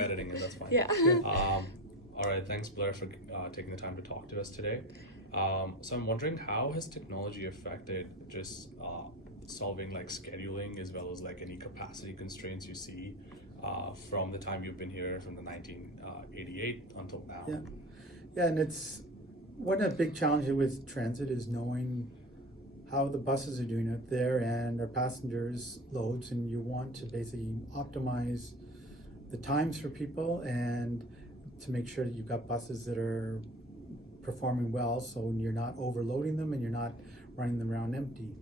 editing it, that's fine. Yeah. All right, thanks Blair for taking the time to talk to us today. So I'm wondering, how has technology affected just solving like scheduling as well as like any capacity constraints you see from the time you've been here from the 1988 until now? Yeah, and it's one of the big challenges with transit is knowing how the buses are doing out there and our passengers loads, and you want to basically optimize the times for people and to make sure that you've got buses that are performing well, so you're not overloading them and you're not running them around empty.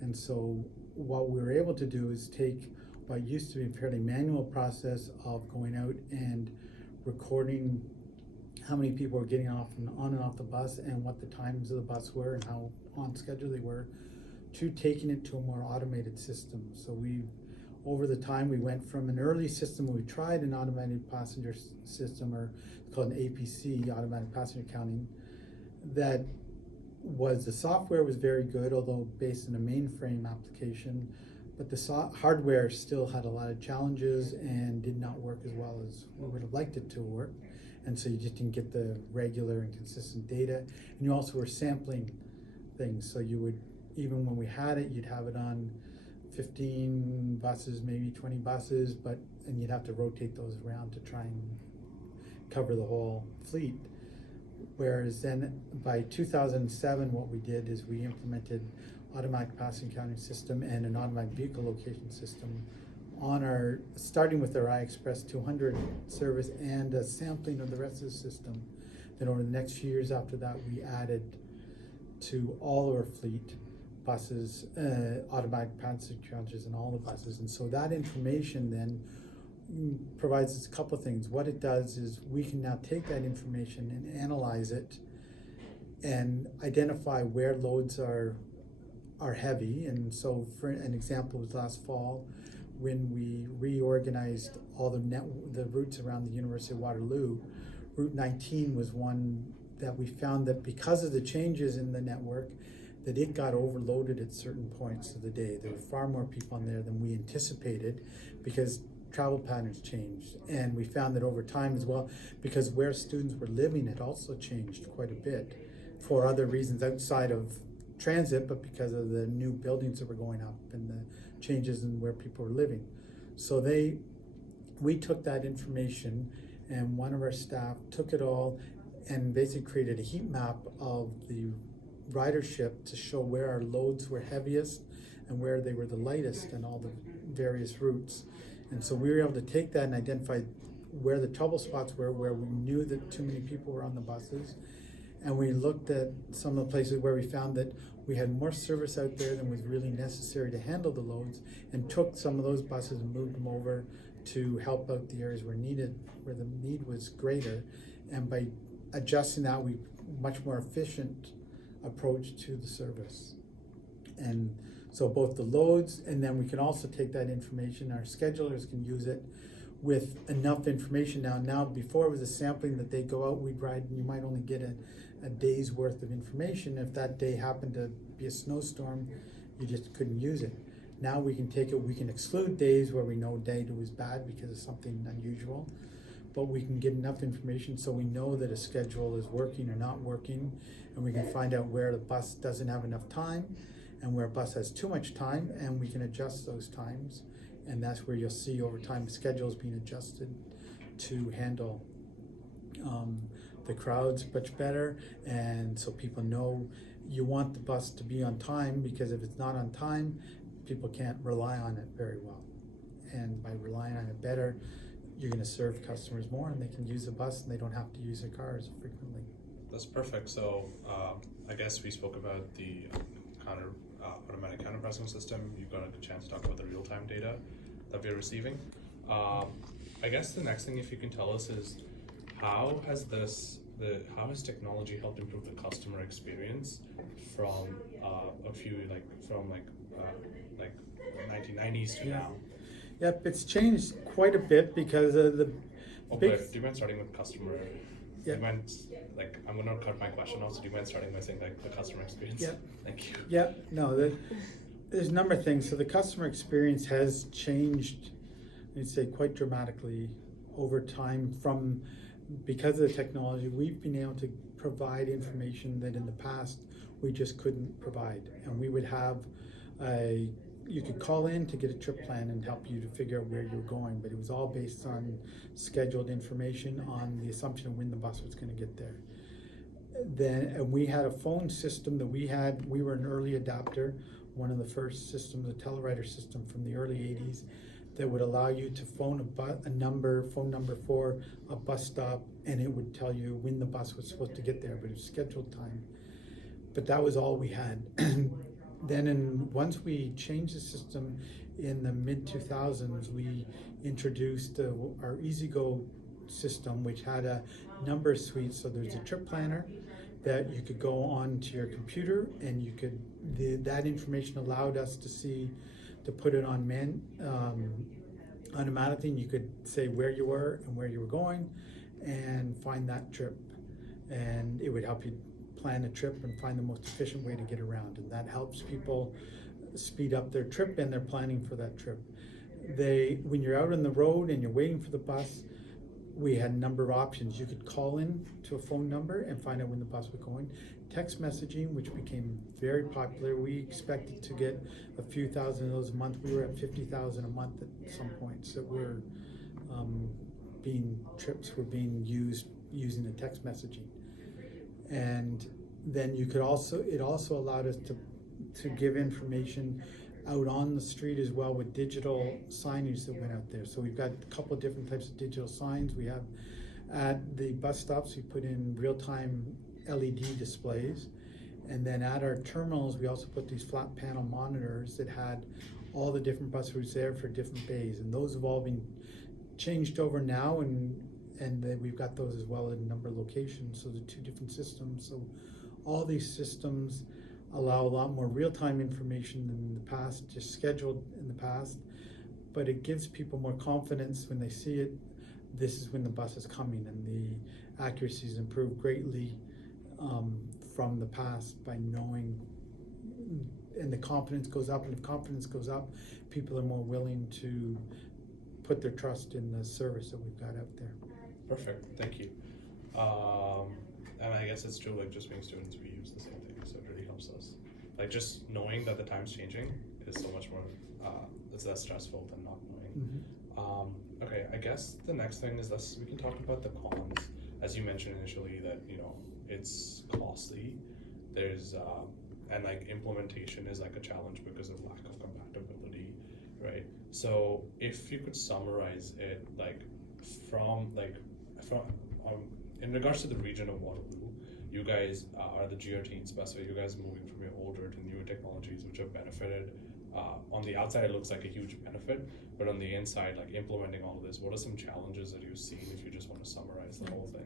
And so what we were able to do is take what used to be a fairly manual process of going out and recording how many people were getting off and on and off the bus and what the times of the bus were and how on schedule they were, to taking it to a more automated system. So over the time, we went from an early system where we tried an automated passenger system, or called an APC, automatic passenger counting, that the software was very good, although based on a mainframe application, but the hardware still had a lot of challenges and did not work as well as we would have liked it to work. And so you just didn't get the regular and consistent data. And you also were sampling things. So you would, even when we had it, you'd have it on 15 buses, maybe 20 buses, and you'd have to rotate those around to try and cover the whole fleet. Whereas then by 2007, what we did is we implemented automatic passenger counting system and an automatic vehicle location system on starting with our iExpress 200 service and a sampling of the rest of the system. Then over the next few years after that, we added to all our fleet buses, automatic passenger counters in all the buses. And so that information then provides us a couple of things. What it does is we can now take that information and analyze it and identify where loads are heavy. And so for an example was last fall, when we reorganized all the routes around the University of Waterloo, Route 19 was one that we found that because of the changes in the network, that it got overloaded at certain points of the day. There were far more people on there than we anticipated because travel patterns changed. And we found that over time as well, because where students were living, it also changed quite a bit for other reasons outside of transit, but because of the new buildings that were going up and the changes in where people were living. So we took that information, and one of our staff took it all and basically created a heat map of the ridership to show where our loads were heaviest and where they were the lightest in all the various routes. And so we were able to take that and identify where the trouble spots were, where we knew that too many people were on the buses. And we looked at some of the places where we found that we had more service out there than was really necessary to handle the loads, and took some of those buses and moved them over to help out the areas where the need was greater. And by adjusting that, we much more efficient approach to the service. And so both the loads, and then we can also take that information, our schedulers can use it with enough information now. Before it was a sampling that they go out, we'd ride, and you might only get a day's worth of information. If that day happened to be a snowstorm, you just couldn't use it. Now we can take it, we can exclude days where we know data was bad because of something unusual, but we can get enough information so we know that a schedule is working or not working, and we can find out where the bus doesn't have enough time and where a bus has too much time, and we can adjust those times. And that's where you'll see over time schedules being adjusted to handle the crowds much better. And so people know you want the bus to be on time, because if it's not on time, people can't rely on it very well. And by relying on it better, you're going to serve customers more, and they can use the bus and they don't have to use their cars frequently. That's perfect. So I guess we spoke about the automatic counter pressing system. You got a chance to talk about the real-time data that we're receiving. I guess the next thing, if you can tell us, is how has technology helped improve the customer experience from from 1990s to now? Yep, it's changed quite a bit because of the do you mind starting with customer? Yeah. Do you mind, I'm going to cut my question off, so do you mind starting by saying the customer experience? Yeah. Thank you. Yeah, no, there's a number of things. So the customer experience has changed, I'd say, quite dramatically over time because of the technology, we've been able to provide information that in the past we just couldn't provide. And we would have you could call in to get a trip plan and help you to figure out where you're going, but it was all based on scheduled information on the assumption of when the bus was going to get there. And we had a phone system that we were an early adopter, one of the first systems, a Telewriter system from the early 80s, that would allow you to phone phone number for a bus stop, and it would tell you when the bus was supposed to get there, but it was scheduled time. But that was all we had. Then once we changed the system in the mid-2000s, we introduced our EasyGo system, which had a number of suites. So there's a trip planner that you could go on to your computer, and that information allowed us to put it on automatically, and you could say where you were and where you were going and find that trip, and it would help you plan a trip and find the most efficient way to get around, and that helps people speed up their trip and their planning for that trip. When you're out on the road and you're waiting for the bus, we had a number of options. You could call in to a phone number and find out when the bus was going. Text messaging, which became very popular. We expected to get a few thousand of those a month. We were at 50,000 a month at some point. So trips were being used using the text messaging. And then it also allowed us to give information out on the street as well with digital signage that went out there. So we've got a couple of different types of digital signs. We have at the bus stops, we put in real-time LED displays. And then at our terminals, we also put these flat panel monitors that had all the different bus routes there for different bays. And those have all been changed over now, and we've got those as well in a number of locations. So the two different systems. So all these systems allow a lot more real-time information than in the past, just scheduled in the past, but it gives people more confidence when they see it. This is when the bus is coming, and the accuracy has improved greatly from the past by knowing, and the confidence goes up, and if confidence goes up, people are more willing to put their trust in the service that we've got out there. Perfect, thank you. And I guess it's true, like just being students, we use the same thing, so it really helps us. Like just knowing that the time's changing is so much more, it's less stressful than not knowing. Mm-hmm. Okay, I guess the next thing is we can talk about the cons. As you mentioned initially that, it's costly. There's, and like implementation is like a challenge because of lack of compatibility, right? So if you could summarize it, in regards to the region of Waterloo, you guys are the GRT specific. You guys are moving from your older to newer technologies, which have benefited. On the outside, it looks like a huge benefit, but on the inside, like implementing all of this, what are some challenges that you've seen if you just want to summarize the whole thing?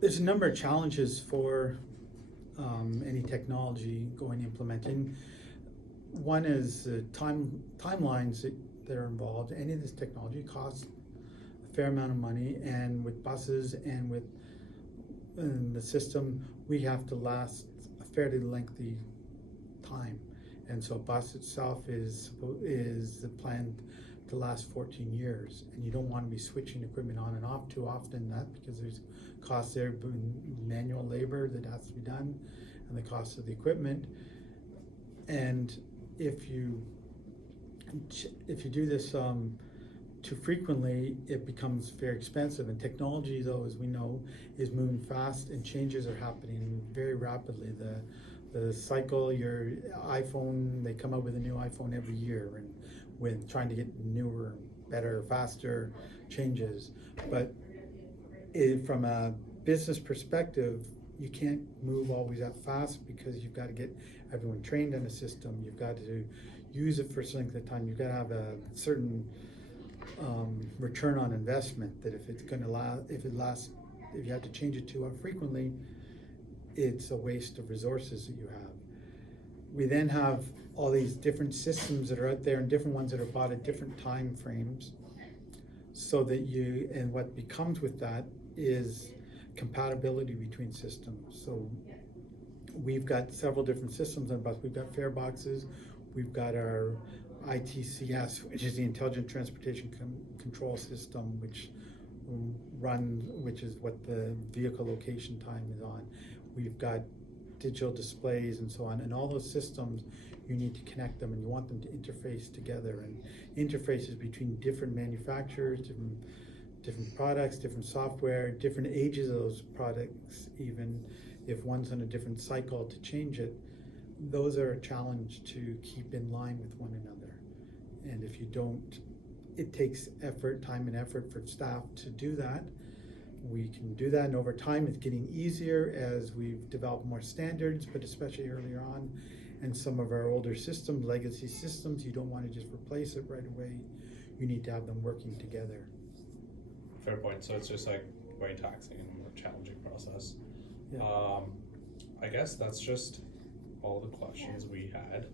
There's a number of challenges for any technology implementing. One is timelines that are involved. Any of this technology costs a fair amount of money, and with buses and with the system, we have to last a fairly lengthy time. And so a bus itself is planned to last 14 years, and you don't want to be switching equipment on and off too often, because there's costs there, manual labor that has to be done, and the cost of the equipment. And if you do this too frequently, it becomes very expensive. And technology, though, as we know, is moving fast, and changes are happening very rapidly. The cycle, your iPhone, they come out with a new iPhone every year, and with trying to get newer, better, faster changes. But from a business perspective, you can't move always that fast, because you've got to get everyone trained on a system. You've got to use it for a certain length of time. You've got to have a certain return on investment, that if it's going to last, if you have to change it too frequently, it's a waste of resources that you have. We then have all these different systems that are out there, and different ones that are bought at different time frames, so that and what becomes with that is compatibility between systems. So we've got several different systems on bus. We've got fare boxes, we've got our ITCS, which is the Intelligent Transportation Control System, which which is what the vehicle location time is on. We've got digital displays and so on, and all those systems, you need to connect them and you want them to interface together, and interfaces between different manufacturers, different products, different software, different ages of those products, even if one's on a different cycle, to change it. Those are a challenge to keep in line with one another. And if you don't, it takes effort, time and effort for staff to do that. We can do that, and over time it's getting easier as we've developed more standards, but especially earlier on. And some of our older systems, legacy systems, you don't want to just replace it right away. You need to have them working together. Fair point. So it's just like very taxing and more challenging process. Yeah. I guess that's just all the questions we had.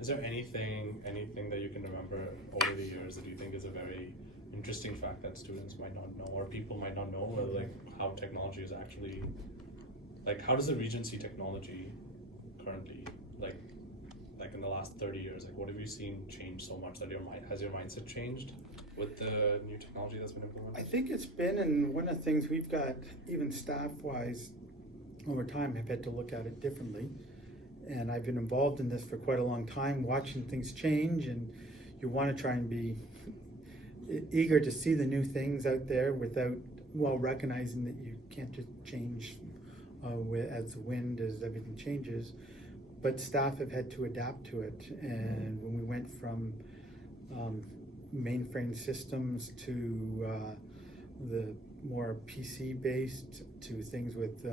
Is there anything that you can remember over the years that you think is a very interesting fact that students might not know or people might not know, or like how technology is actually, like how does the region see technology currently, like in the last 30 years? Like what have you seen change so much that has your mindset changed with the new technology that's been implemented? I think it's been, and one of the things we've got, even staff-wise, over time have had to look at it differently. And I've been involved in this for quite a long time, watching things change, and you want to try and be eager to see the new things out there without, well, recognizing that you can't just change as the wind, as everything changes. But staff have had to adapt to it. And when we went from mainframe systems to the more PC-based to things with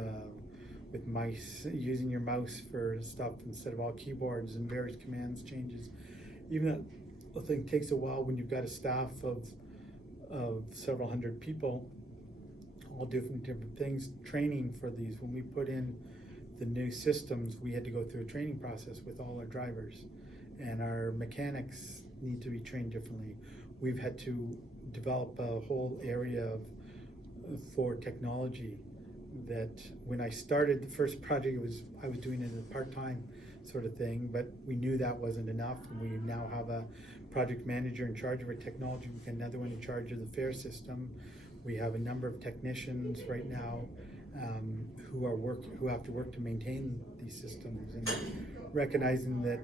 mice, using your mouse for stuff instead of all keyboards, and various commands changes. Even that thing takes a while when you've got a staff of several hundred people, all different things, training for these. When we put in the new systems, we had to go through a training process with all our drivers, and our mechanics need to be trained differently. We've had to develop a whole area for technology that when I started the first project, I was doing it as a part-time sort of thing, but we knew that wasn't enough, and we now have a project manager in charge of our technology. We've got another one in charge of the fare system. We have a number of technicians right now who have to work to maintain these systems, and recognizing that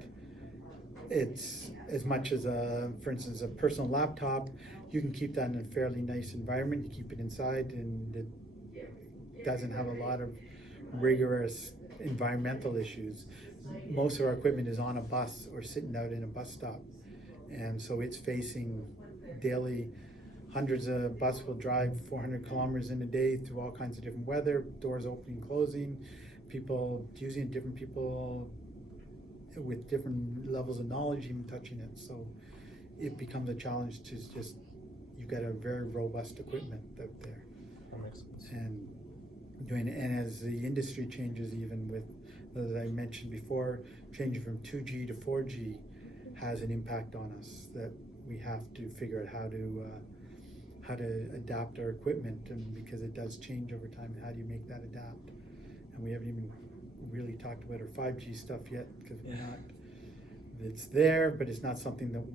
it's as much as for instance, a personal laptop, you can keep that in a fairly nice environment. You keep it inside, and it doesn't have a lot of rigorous environmental issues. Most of our equipment is on a bus or sitting out in a bus stop, and so it's facing daily. Hundreds of buses will drive 400 kilometers in a day through all kinds of different weather, doors opening, closing, people using it, different people with different levels of knowledge even touching it. So it becomes a challenge to just, you've got a very robust equipment out there. That makes sense. And as the industry changes, even with, as I mentioned before, changing from 2G to 4G has an impact on us, that we have to figure out how to adapt our equipment, and because it does change over time, and how do you make that adapt? And we haven't even really talked about our 5G stuff yet, because it's there, but it's not something that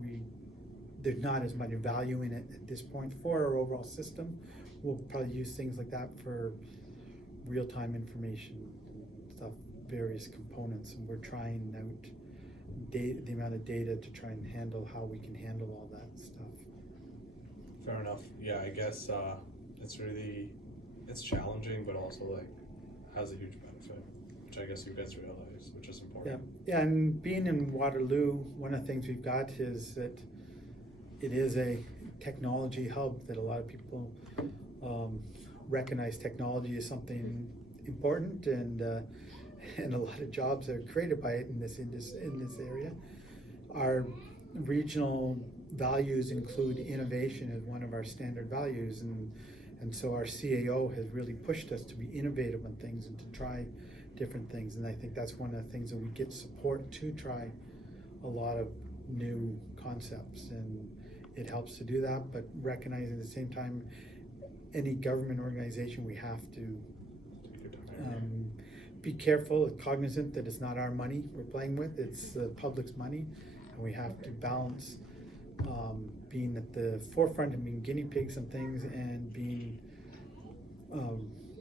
there's not as much value in it at this point for our overall system. We'll probably use things like that for real-time information stuff, various components, and we're trying out the amount of data to try and handle how we can handle all that stuff. Fair enough. Yeah, I guess it's challenging, but also like has a huge benefit, which I guess you guys realize, which is important. Yeah, and being in Waterloo, one of the things we've got is that it is a technology hub, that a lot of people recognize technology as something important, and a lot of jobs are created by it in this area. Our regional values include innovation as one of our standard values, and so our CAO has really pushed us to be innovative on things and to try different things, and I think that's one of the things that we get support to try a lot of new concepts, and it helps to do that, but recognizing at the same time, any government organization, we have to be careful, cognizant that it's not our money we're playing with, it's the public's money, and and we have to balance being at the forefront and being guinea pigs and things, and being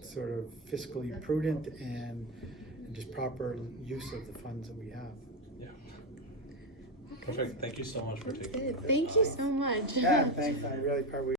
sort of fiscally prudent and just proper use of the funds that we have. Yeah. Perfect. Thank you so much for taking. Good. Thank you so much. Yeah, thanks. I really probably